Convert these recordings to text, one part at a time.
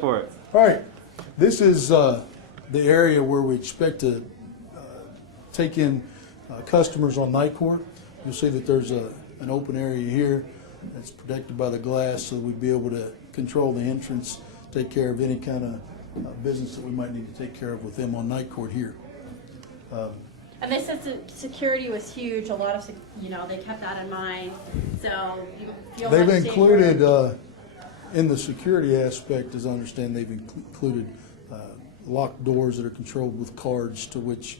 For it. All right, this is the area where we expect to take in customers on night court. You'll see that there's an open area here that's protected by the glass, so we'd be able to control the entrance, take care of any kind of business that we might need to take care of with them on night court here. And they said security was huge. A lot of, they kept that in mind. So you feel They've much included, safer. in the security aspect, as I understand, they've included locked doors that are controlled with cards, to which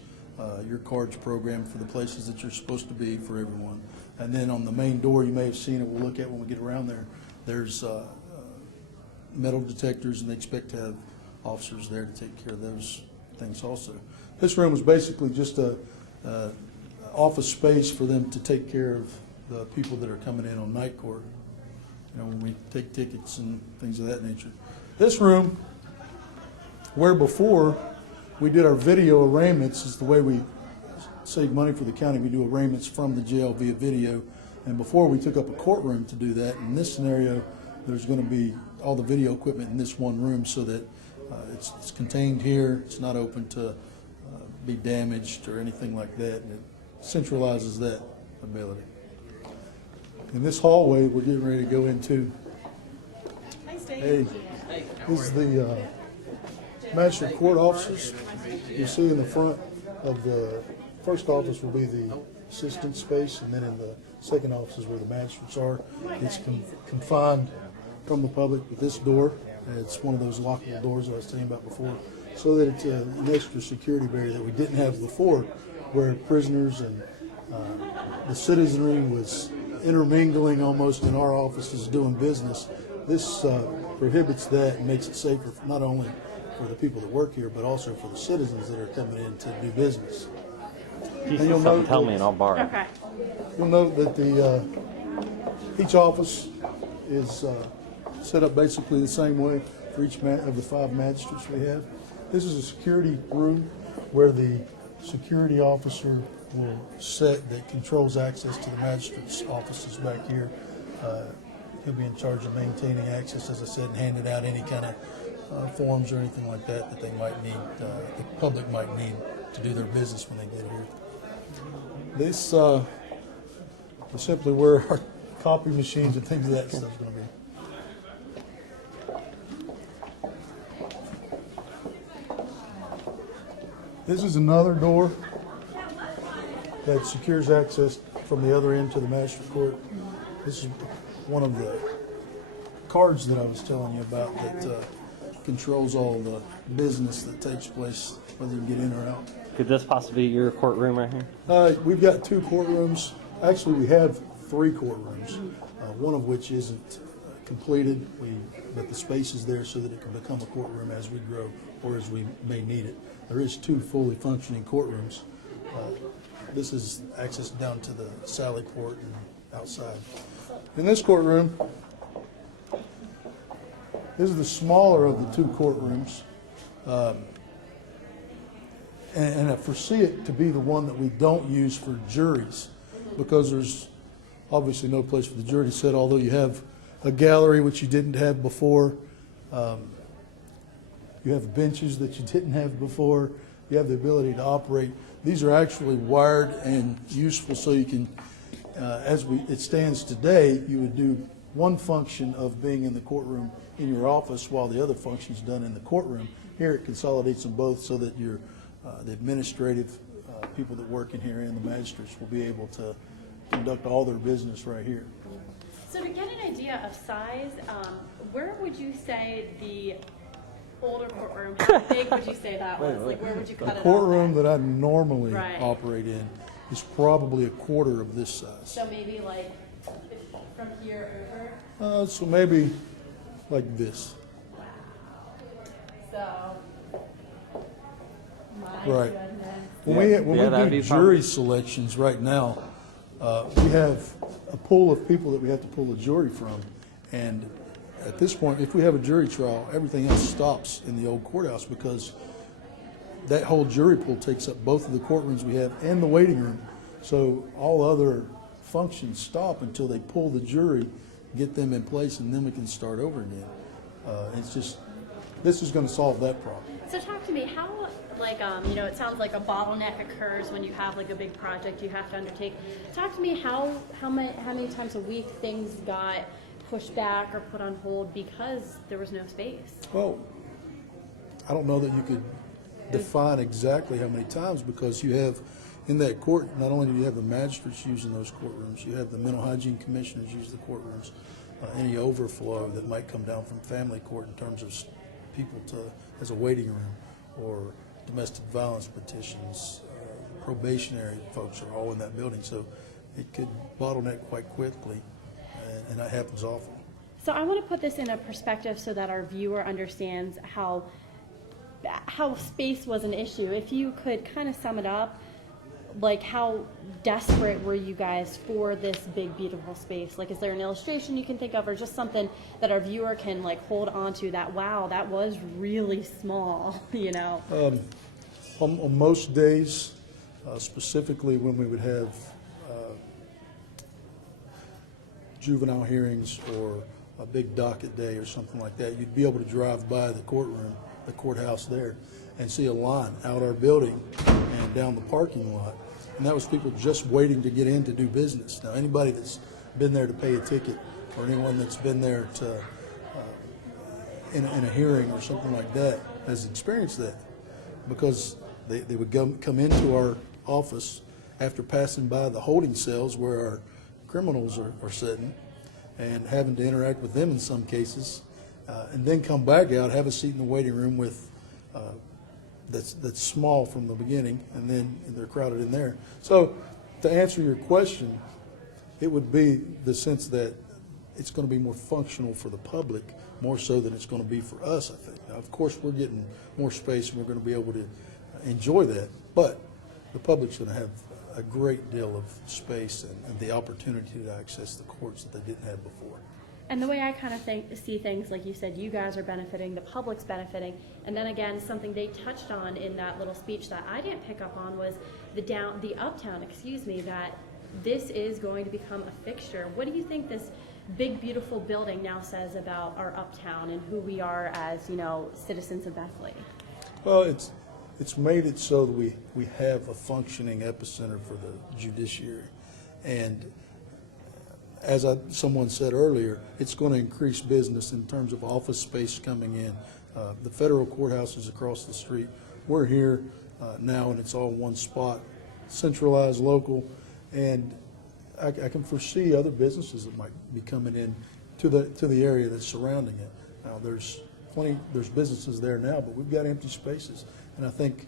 your card's programmed for the places that you're supposed to be for everyone. And then on the main door, you may have seen it, we'll look at when we get around there, there's metal detectors, and they expect to have officers there to take care of those things also. This room is basically just a office space for them to take care of the people that are coming in on night court, when we take tickets and things of that nature. This room, where before we did our video arraignments, is the way we save money for the county. We do arraignments from the jail via video, and before we took up a courtroom to do that. In this scenario, there's going to be all the video equipment in this one room, so that it's contained here. It's not open to be damaged or anything like that, and it centralizes that ability. In this hallway, we're getting ready to go into. Hey, this is the Magistrate Court offices. You see in the front of the first office will be the assistant space, and then in the second office is where the magistrates are. It's confined from the public with this door. It's one of those lockable doors that I was telling you about before, so that it's an extra security barrier that we didn't have before, where prisoners and the citizenry was intermingling almost in our offices doing business. This prohibits that and makes it safer not only for the people that work here, but also for the citizens that are coming in to do business. You see something, tell me and I'll borrow it. Okay. You'll note that each office is set up basically the same way for each of the 5 magistrates we have. This is a security room where the security officer will set that controls access to the magistrate's offices back here. He'll be in charge of maintaining access, as I said, and handing out any kind of forms or anything like that that they might need, the public might need to do their business when they get here. This is simply where our copy machines and things of that stuff is going to be. This is another door that secures access from the other end to the magistrate court. This is one of the cards that I was telling you about that controls all the business that takes place, whether you get in or out. Could this possibly be your courtroom right here? We've got 2 courtrooms. Actually, we have 3 courtrooms, one of which isn't completed, but the space is there so that it can become a courtroom as we grow or as we may need it. There is 2 fully functioning courtrooms. This is access down to the Sally Port and outside. In this courtroom, this is the smaller of the 2 courtrooms. And I foresee it to be the one that we don't use for juries, because there's obviously no place for the jury to sit, although you have a gallery, which you didn't have before. You have benches that you didn't have before. You have the ability to operate. These are actually wired and useful, so you can, it stands today, you would do one function of being in the courtroom in your office while the other function is done in the courtroom. Here it consolidates them both so that your the administrative people that work in here and the magistrates will be able to conduct all their business right here. So to get an idea of size, where would you say the older courtroom, how big would you say that was? Like, where would you cut it off? The courtroom that I normally Right. operate in is probably a quarter of this size. So maybe like from here over? So maybe like this. So, my Right. goodness. When Yeah, we that'd do be fun. jury selections right now, we have a pool of people that we have to pull a jury from, and at this point, if we have a jury trial, everything else stops in the old courthouse, because that whole jury pool takes up both of the courtrooms we have and the waiting room. So all other functions stop until they pull the jury, get them in place, and then we can start over again. It's just This is going to solve that problem. So talk to me, how, like, it sounds like a bottleneck occurs when you have like a big project you have to undertake. Talk to me how many times a week things got pushed back or put on hold because there was no space. Well, I don't know that you could define exactly how many times, because you have in that court, not only do you have the magistrates using those courtrooms, you have the mental hygiene commissioners use the courtrooms. Any overflow that might come down from family court in terms of people as a waiting room, or domestic violence petitions, probationary folks are all in that building, so it could bottleneck quite quickly, and that happens often. So I want to put this in a perspective so that our viewer understands how space was an issue. If you could kind of sum it up, like how desperate were you guys for this big, beautiful space? Like, is there an illustration you can think of, or just something that our viewer can like hold on to that, wow, that was really small, you know? On most days, specifically when we would have juvenile hearings or a big docket day or something like that, you'd be able to drive by the courtroom, the courthouse there, and see a line out our building and down the parking lot. And that was people just waiting to get in to do business. Now, anybody that's been there to pay a ticket, or anyone that's been there to in a hearing or something like that has experienced that, because they would come into our office after passing by the holding cells where our criminals are sitting, and having to interact with them in some cases, and then come back out, have a seat in the waiting room with that's small from the beginning, and then they're crowded in there. So to answer your question, it would be the sense that it's going to be more functional for the public, more so than it's going to be for us, I think. Now, of course, we're getting more space, and we're going to be able to enjoy that, but the public's going to have a great deal of space and the opportunity to access the courts that they didn't have before. And the way I kind of see things, like you said, you guys are benefiting, the public's benefiting, and then again, something they touched on in that little speech that I didn't pick up on was the uptown, that this is going to become a fixture. What do you think this big, beautiful building now says about our uptown and who we are as, citizens of Beckley? Well, it's made it so that we have a functioning epicenter for the judiciary, and as someone said earlier, it's going to increase business in terms of office space coming in. The federal courthouse is across the street. We're here now, and it's all one spot, centralized, local, and I can foresee other businesses that might be coming in to the area that's surrounding it. Now, there's businesses there now, but we've got empty spaces, and I think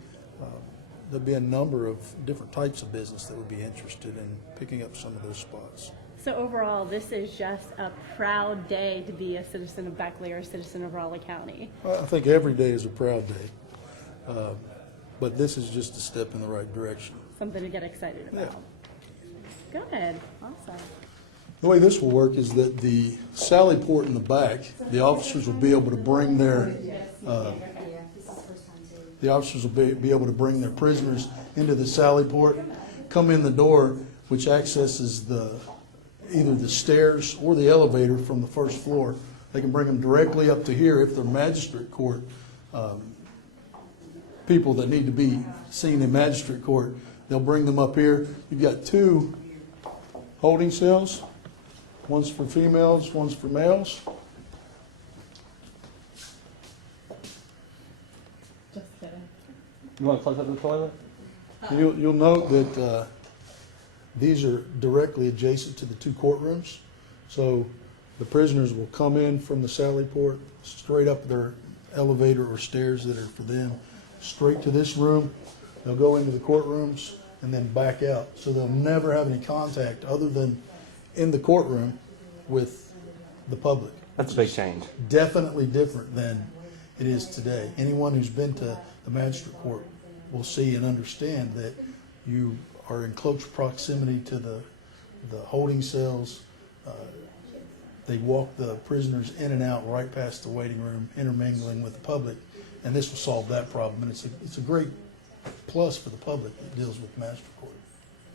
there'll be a number of different types of business that would be interested in picking up some of those spots. So overall, this is just a proud day to be a citizen of Beckley or a citizen of Raleigh County. Well, I think every day is a proud day, but this is just a step in the right direction. Something to get excited about. Yeah. Good. Awesome. The way this will work is that the sally port in the back, the officers will be able to bring their prisoners into the sally port, come in the door, which accesses either the stairs or the elevator from the first floor. They can bring them directly up to here if they're magistrate court people that need to be seen in magistrate court. They'll bring them up here. You've got 2 holding cells. One's for females, one's for males. Just kidding. You want to close up the toilet? You'll note that these are directly adjacent to the 2 courtrooms. So the prisoners will come in from the sally port, straight up their elevator or stairs that are for them, straight to this room. They'll go into the courtrooms and then back out. So they'll never have any contact other than in the courtroom with the public. That's a big change. Definitely different than it is today. Anyone who's been to the magistrate court will see and understand that you are in close proximity to the holding cells. They walk the prisoners in and out right past the waiting room, intermingling with the public, and this will solve that problem. And it's a great plus for the public that deals with magistrate court.